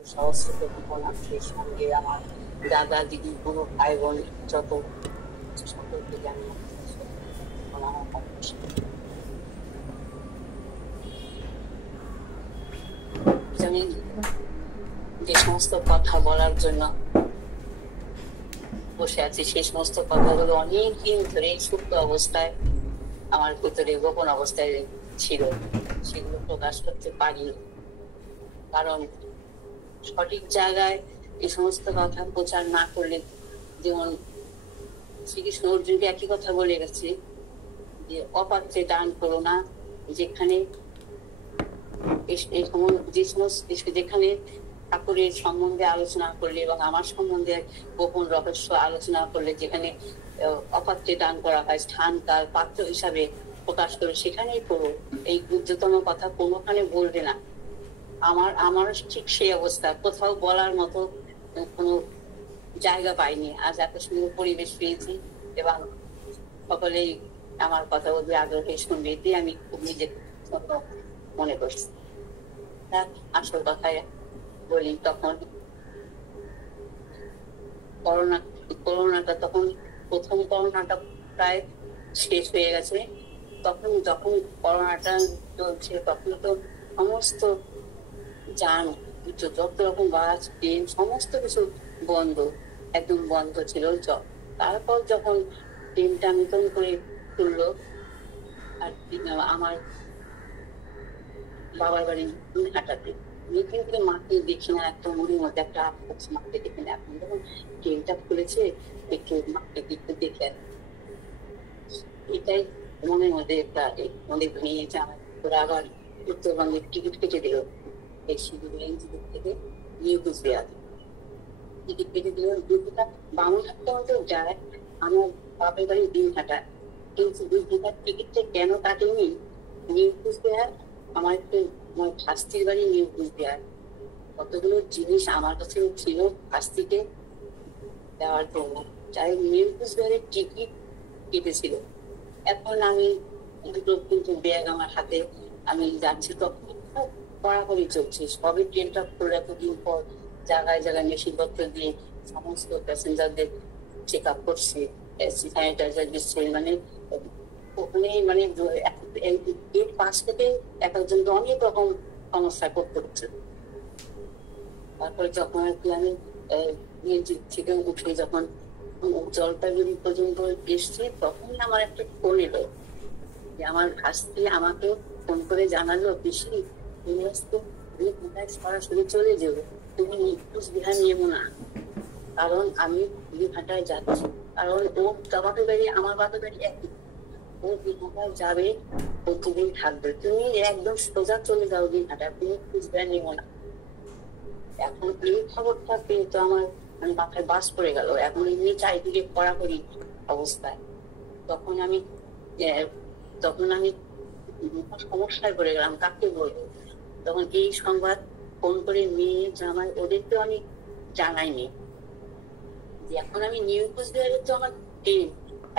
সহস্র জীবন আছে, সঙ্গে আমার দাদা দিদি পুরো ভাই বোন যত সকলকে জানি আমার আমি যে সমস্ত কথা বলার জন্য বসে আছি সেই সমস্ত কথাগুলো অনেক দিন ধরে সুপ্ত অবস্থায় আমার ভিতরে গোপন অবস্থায় ছিল, সেগুলো প্রকাশ করতে পারিনি। কারণ সঠিক জায়গায় এই সমস্ত কথা প্রচার না করলে, যেমন শ্রীকৃষ্ণ অর্জুনকে একই কথা বলে গেছে যে অপাত্রে দান করো না, যেখানে যেখানে ঠাকুরের সম্বন্ধে আলোচনা করলে এবং আমার সম্বন্ধে গোপন রহস্য আলোচনা করলে যেখানে অপাত্রে দান করা হয়, স্থান কাল পাত্র হিসাবে প্রকাশ করে সেখানেই করো। এই গুরুত্বতম কথা কোনোখানে বলবে না। আমার ঠিক সেই অবস্থা, কোথাও বলার মতো কোনো জায়গা পাইনি। আজ এত সুন্দর পরিবেশ পেয়েছি এবং সকলেই আমার কথা বলবে, আগ্রহে শুনবে, এতে আমি খুব নিজের মনে করছি। আসল কথায় বলি, তখন করোনাটা তখন প্রথম করোনাটা প্রায় শেষ হয়ে গেছে। তখন যখন করোনাটা চলছে তখন তো সমস্ত যান যত রকম বাস ট্রেন সমস্ত কিছু বন্ধ, একদম বন্ধ ছিল। তারপর যখন ট্রেনটা নতুন করে খুললো, আর আমার বাবার বাড়ি হাঁটাতে কিন্তু মাকে দেখি না, একটা মনের মধ্যে একটা মাকে দেখি না। এখন যখন ট্রেনটা খুলেছে একটু মাকে একটু দেখে, এটাই মনের মধ্যে একটা অনেক ভেঙেছে আমার। ওরা আবার উত্তরবঙ্গের টিকিট কেটে দিল, এই শিলিগুড়ি ইনস্টিটিউট থেকে নিউ কুচবিহার টিকিট কেটে দিল। দুটোটা বামুনহাটটা মতো যায়, আমার বাপের বাড়ি দিনহাটা, কিন্তু দুটোটার টিকিটটা কেন কাটেনি নিউ কুচবিহার, আমার একটু আমার শাস্তির বাড়ি নিউ কুচবিহার। কতগুলো জিনিস আমার কাছে ছিল শাস্তিকে দেওয়ার জন্য, যাই নিউ কুচবিহারের টিকিট কেটেছিল। এখন আমি দুটো কিন্তু ব্যাগ আমার হাতে, আমি যাচ্ছি, তখন কড়াকড়ি চলছে। সবে ট্রেনটা খুলে এতদিন পর জায়গায় জায়গায় মেশিনপত্র দিয়ে সমস্ত প্যাসেঞ্জারদের চেক আপ করছে, স্যানিটাইজার দিচ্ছে, মানে ওখানে মানে গেট পাশ থেকে এক একজনকে অনেক রকম সমস্যা করতে হচ্ছে। তারপরে যখন আর কি আমি থেকে উঠে যখন জলপাইগুড়ি পর্যন্ত এসছি, তখন আমার একটা ফোন এলো যে আমার ভাস্তি আমাকে ফোন করে জানালো, পিসি তুমি আজকে সরাসরি চলে যাবো, তুমি কুচবিহার নেবো না, কারণ আমি দিঘাটায় যাচ্ছি। কারণ ওর বাপের বাড়ি আমার বাপের বাড়ি একই, ও দিঘাটায় যাবে, প্রতিদিন থাকবে, তুমি একদম সোজা চলে যাও দিঘাটায়, তুমি কুচবিহার নেবো না। এখন এই খবরটা পেয়ে তো আমার মাথায় বাস পড়ে গেল। এখন এমনি চারিদিকে কড়াকড়ি অবস্থায়, তখন আমি সমস্যায় পড়ে গেলাম, কাকে বলবো। তখন এই সংবাদ ফোন করে মেয়ে জামাই ওদেরকে আমি জানাইনি যে এখন আমি নিউ কুচবিহারে তো আমার ট্রেন,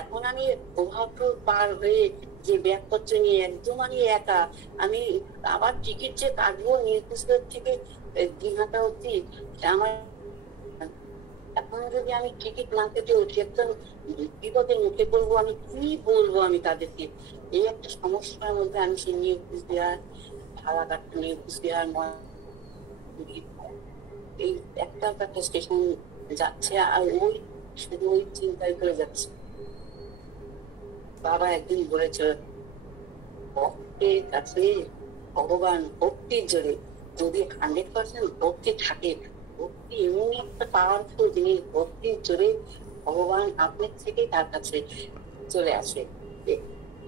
এখন আমি ওভারপুর পার হয়ে যে ব্যাগপত্র নিয়ে একদম আমি একা, আমি আবার টিকিট যে কাটবো নিউ কুচবিহার থেকে দিঘাটা অব্দি, আমার এখন যদি আমি টিকিট না কেটে উঠি একদম বিপদের মুখে পড়বো, আমি কি বলবো আমি তাদেরকে। এই একটা সমস্যার মধ্যে আমি সেই নিউ কুচবিহার ভাড়া কাটতে, নিউ কুচবিহার এই একটা স্টেশন যাচ্ছে, আর ওই শুধু ওই চিন্তাই করে যাচ্ছে। বাবা একদিন বলেছিল, ভক্তের কাছে ভগবান ভক্তির জোরে, যদি 100% ভক্তি থাকে, ভক্তি এমন একটা পাওয়ারফুল জিনিস, ভক্তির জোরে ভগবান আপনার থেকে তার কাছে চলে আসে।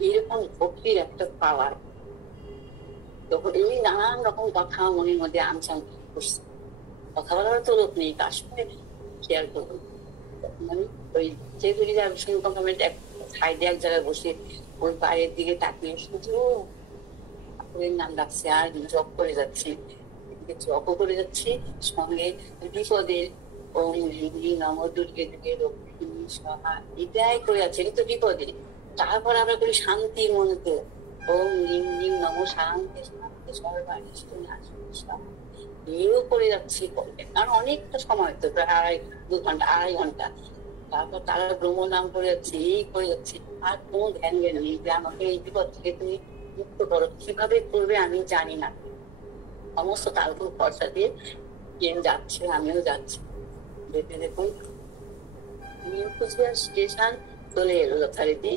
এইরকম ভক্তির একটা পাওয়ার। তখন এই নানান রকম কথা মনের মধ্যে আনসান করছে, কথা বলার তো লোক নেই, কার সঙ্গে শেয়ার করবো। মানে ওই যেহেতু রিজার্ভেশন কমপ্লিমেন্ট এক সাইডে এক জায়গায় বসে ওই বাইরের দিকে তাকিয়ে শুধু ঠাকুরের নাম ডাকছে আর জপ করে যাচ্ছি, জপও করে যাচ্ছি, সঙ্গে বিপদের ওম হিন্দি নম দুর্গে দুর্গে লক্ষ্মী সহা এটাই করে যাচ্ছে, কিন্তু বিপদে। তারপর আমরা করি শান্তির মনকে, ওম লিম লিম নম শান্তি শান্তি সর্বানিষ্ট নাশ। বিয়েও করে যাচ্ছি, কারণ অনেকটা সময় তো প্রায় 2 ঘন্টা 2.5 ঘন্টা। তারপর তারা ভ্রমণ নাম করে যাচ্ছে, এই করে যাচ্ছে, আর কোনো ধ্যান জ্ঞান নেই যে আমাকে এই বিপদ থেকে তুমি মুক্ত করো। কিভাবে করবে আমি জানি না, সমস্ত তার উপর ভরসা দিয়ে ট্রেন যাচ্ছে, আমিও যাচ্ছি। যেতে দেখুন নিউ কুচবিহার স্টেশন চলে এলো যথারীতি।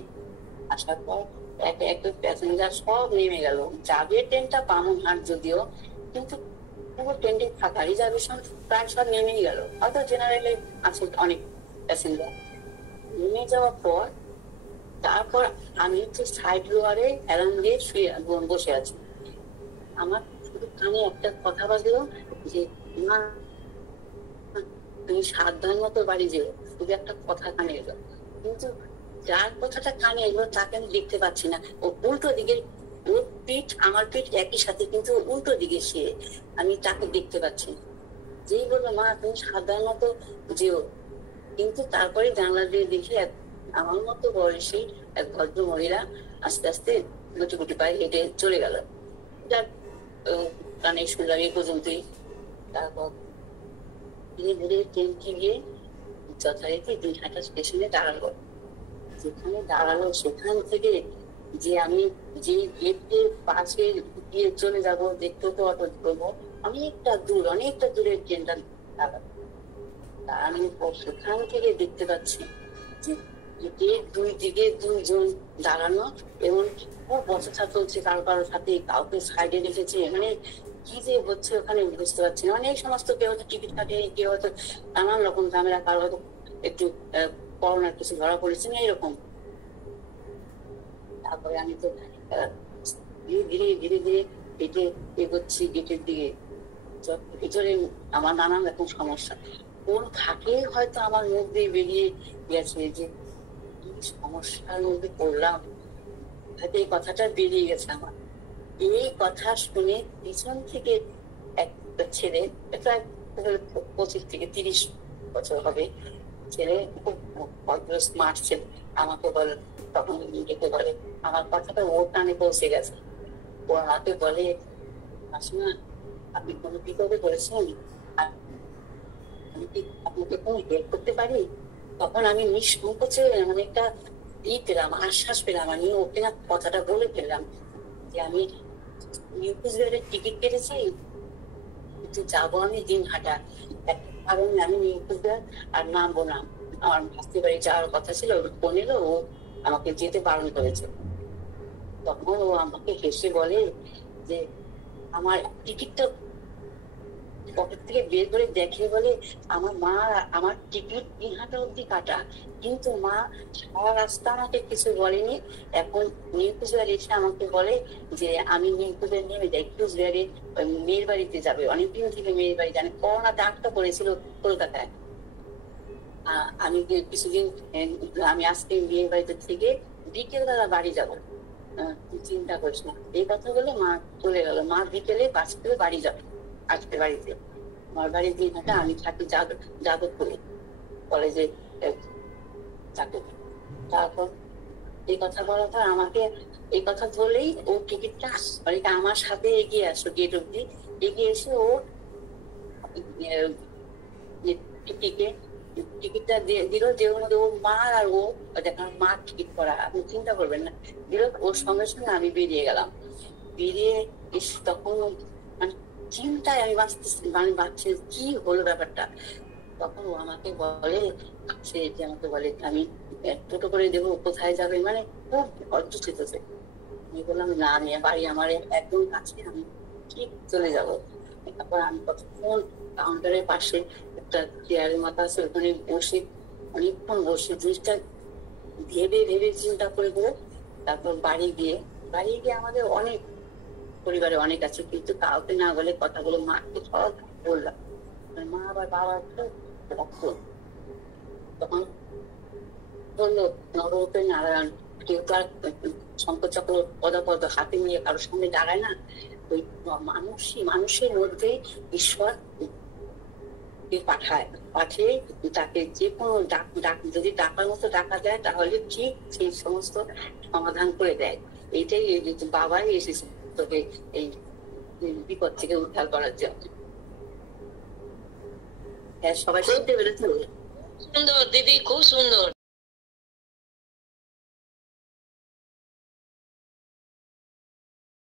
আসার পর একে একে প্যাসেঞ্জার সব নেমে গেল। যাবে ট্রেনটা বামনহাট যদিও, কিন্তু পুরো ট্রেনটি ফাঁকা, রিজার্ভেশন প্রায় সব নেমেই গেল। হয়তো জেনারেলে আছে অনেক প্যাসেঞ্জার। নেমে যাওয়ার পর তারপর আমি হচ্ছে সাইড রোয়ারে অ্যালার্ম দিয়ে শুয়ে বসে আছি। আমার শুধু কানে একটা কথা বাজলো যে না, তুমি সাবধান মতো বাড়ি যেও, শুধু একটা কথা কানে এলো। কিন্তু যার কথাটা কানে এলো তাকে আমি দেখতে পাচ্ছি না। ও উল্টো দিকে, ওর পিঠ আমার পিঠ একই সাথে, কিন্তু উল্টো দিকে সে, আমি তাকে দেখতে পাচ্ছি না। যেই বললো মা তুমি সাবধান মতো যেও, কিন্তু তারপরে জানলা দিয়ে দেখি আমার মতো বয়সী এক ভদ্র মহিলা আস্তে আস্তে গুটি গুটি পায়ে হেঁটে চলে গেল। যার কানে শুনলাম এই পর্যন্তই। তারপর ধীরে ধীরে ট্রেনটি গিয়ে যথারীতি দিনহাটা স্টেশনে দাঁড়ালো। যেখানে দাঁড়ালো সেখান থেকে যে আমি যে গেটের পাশে গিয়ে চলে যাবো, দেখতে তো অটো করবো, অনেকটা দূরের ট্রেনটা দাঁড়ালো। দাঁড়ানোর পর সেখান থেকে দেখতে পাচ্ছি যে গেটের দুই দিকে দুইজন দাঁড়ানো, এবং খুব বচসা চলছে কারোর সাথে, কাউকে সাইডে রেখেছে। মানে কি যে হচ্ছে ওখানে বুঝতে পারছি না। এই সমস্ত কেউ হয়তো টিকিট কাটে, কেউ হয়তো নানান রকম ঝামেলা, কারো হয়তো একটু করোনার কিছু ধরা পড়েছে না, এরকম। তারপরে আমি তো ধীরে ধীরে ধীরে ধীরে হেঁটে এগোচ্ছি গেটের দিকে। ভিতরে আমার নানান রকম সমস্যা, কোন থাকে হয়তো আমার মুখ দিয়ে বেরিয়ে গেছে যে কি সমস্যার মধ্যে পড়লাম, হয়তো এই কথাটা বেরিয়ে গেছে আমার। এই কথা শুনে পিছন থেকে একটা ছেলে, প্রায় 25 থেকে 30 বছর হবে, ছেলে খুব ভদ্র স্মার্ট ছেলে, আমাকে বলে, তখন ডেকে বলে, আমার কথাটা ওর কানে পৌঁছে গেছে। ও আমাকে বলে মাসিমা আপনি কোনো বিপদে পড়েছেন, আমি কি আপনাকে কোনো হেল্প করতে পারি? তখন আমি নিঃসংকোচে মানে একটা পেলাম, আশ্বাস পেলাম। আমি ওকে না কথাটা বলে ফেললাম যে আমি নিউ কুচবিহারের টিকিট কেটেছি, কিন্তু যাবো আমি দিনহাটা, কারণ আমি নিউ কুচবিহার আর নামবো না, আমার ভাস্তি বাড়ি যাওয়ার কথা ছিল, ফোন এলো, ও আমাকে যেতে বারণ করেছে। তখন ও আমাকে হেসে বলে যে আমার টিকিটটা পকেট থেকে বের করে দেখে বলে, আমার মা আমার টিকিট দিনহাটা অব্দি কাটা, কিন্তু মা সারা রাস্তা আমাকে কিছু বলেনি। এখন নিউ কুচবিহারে এসে আমাকে বলে যে আমি নিউ কুচবিহার নেমে যাই, কুচবিহারে মেয়ের বাড়িতে যাবে, অনেকদিন থেকে মেয়ের বাড়ি জানে, করোনাতে আটকা পড়েছিল কলকাতায়। আমি কিছুদিন, আমি আজকে মেয়ের বাড়িতে থেকে বিকেল বেলা বাড়ি যাবো, চিন্তা করিস না। এই কথা বলে মা চলে গেল। মা বিকেলে বাস করে বাড়ি যাবে, আসবে বাড়িতে। আমার বাড়ির দিনহাটা, আমি থাকি যাদবপুরে, কলেজে চাকরি। তারপর এই কথা বলার পর আমাকে এই কথা বলেই ও টিকিটটা আমার সাথে এগিয়ে আসলো গেট অব্দি। এগিয়ে এসে ও টিকিটটা দিল, যে ওর মা আর ও দেখার মা টিকিট করা, আপনি চিন্তা করবেন না, দিল। ওর সঙ্গে সঙ্গে আমি বেরিয়ে গেলাম। বেরিয়ে এসে তখন মানে চিন্তায় আমি ভাবছি কি হলো ব্যাপারটা। তখন ও আমাকে বলে, সে আমাকে বলে আমি টোটো করে দেবো, কোথায় যাবে, মানে খুব ভদ্র চেতেছে। আমি বললাম না, আমি বাড়ি আমার একদম কাছে, আমি ঠিক চলে যাবো। তারপর আমি কতক্ষণ কাউন্টারের পাশে একটা চেয়ারের মাথা আছে, ওখানে বসে অনেকক্ষণ বসে জিনিসটা ভেবে ভেবে চিন্তা করে করে তারপর বাড়ি গিয়ে আমাদের অনেক পরিবারে অনেক আছে, কিন্তু কাউকে না বলে কথাগুলো মাকে সব বললাম। মা আবার বাবা রক্ত, তখন বললো নররূপে নারায়ণ, কেউ তো আর শঙ্কর চক্র পদাপদ হাতে নিয়ে কারোর সামনে দাঁড়ায় না। ওই মানুষের মধ্যে ঈশ্বর পাঠিয়ে তাকে যে কোনো যদি ডাকার মতো ডাকা যায়, তাহলে ঠিক সেই সমস্ত সমাধান করে দেয়। এইটাই বাবাই এসেছে তোকে এই বিপদ থেকে উদ্ধার করার জন্য। হ্যাঁ, সবাই শুনতে পেরেছেন? সুন্দর দিদি, খুব সুন্দর।